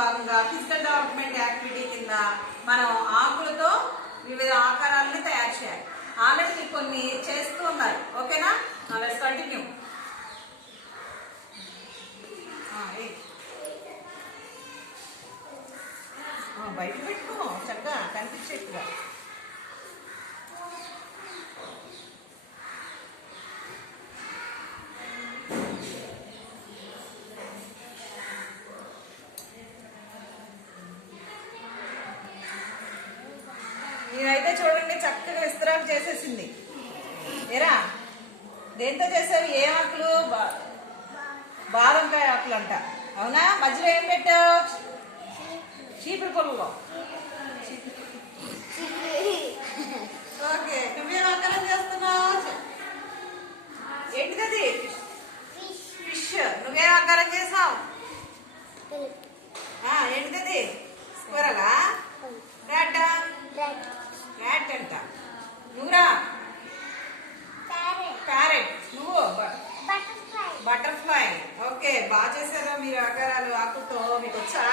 భాగంగా physical development activity కింద మనం ఆకులతో వివిధ ఆకారాలని తయారు చేయాలి. ఆల్రెడీ కొన్ని చేస్తూ ఉన్నారు. ఓకేనా? Let's continue. బయట పెట్టుకో చక్కగా కనిపించేట్టుగా. నేనైతే చూడండి చక్కగా విస్తరాకు చేసేసింది. ఏరా దేంతో చేసావు? ఏ ఆకులు? బాదంకాయ ఆకులు అంట. అవునా? మధ్యలో ఏం పెట్టావు? చీపురు పొలంలో. ఓకే, నువ్వేం ఆకారం చేస్తున్నావు? ఏంటిది? ఫిష్. నువ్వేం ఆకారం చేసావు? ఏంటిది? స్క్వరలా? ర్యాట్ అంట. నువ్వురా? ప్యారెట్. నువ్వు? బటర్ఫ్లై. ఓకే, బాగా చేశారా మీరు ఆకారాలు ఆకుతో? మీకు వచ్చా?